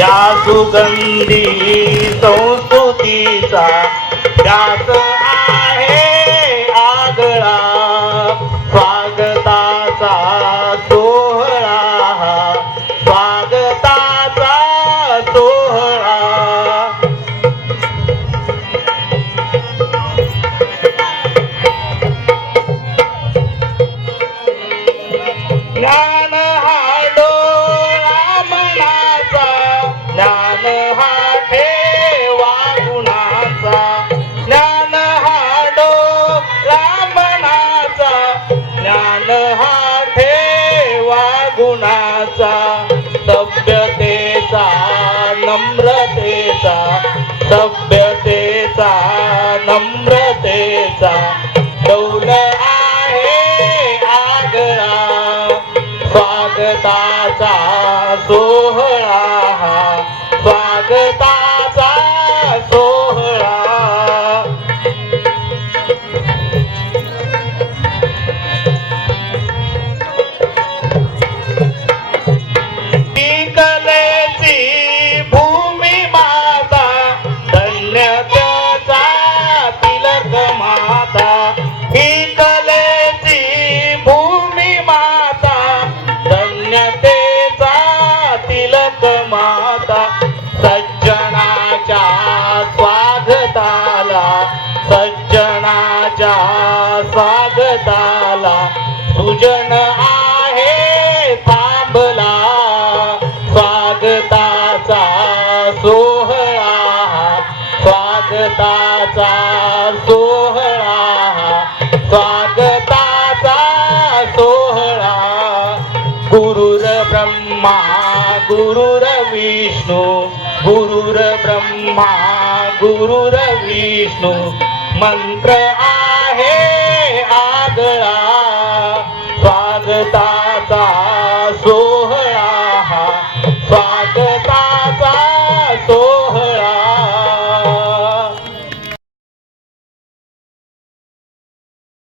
या सुगंधी संस्कृतीचा त्याच आहे आगळा स्वागताचा सोहळा हा. स्वागताचा सोहळा. या गुणाचा सभ्यतेचा नम्रतेचा सभ्यतेचा नम्रतेचा. डौल आहे आगळा स्वागताचा सोहळा तुझ्या स्वागताला सुजन आहे थांबला स्वागताचा सोहळा स्वागताचा सोहळा स्वागताचा सोहळा. गुरुर ब्रह्मा गुरुर विष्णू गुरुर ब्रह्मा गुरुर विष्णू. मंत्र आहे आगळा. स्वागता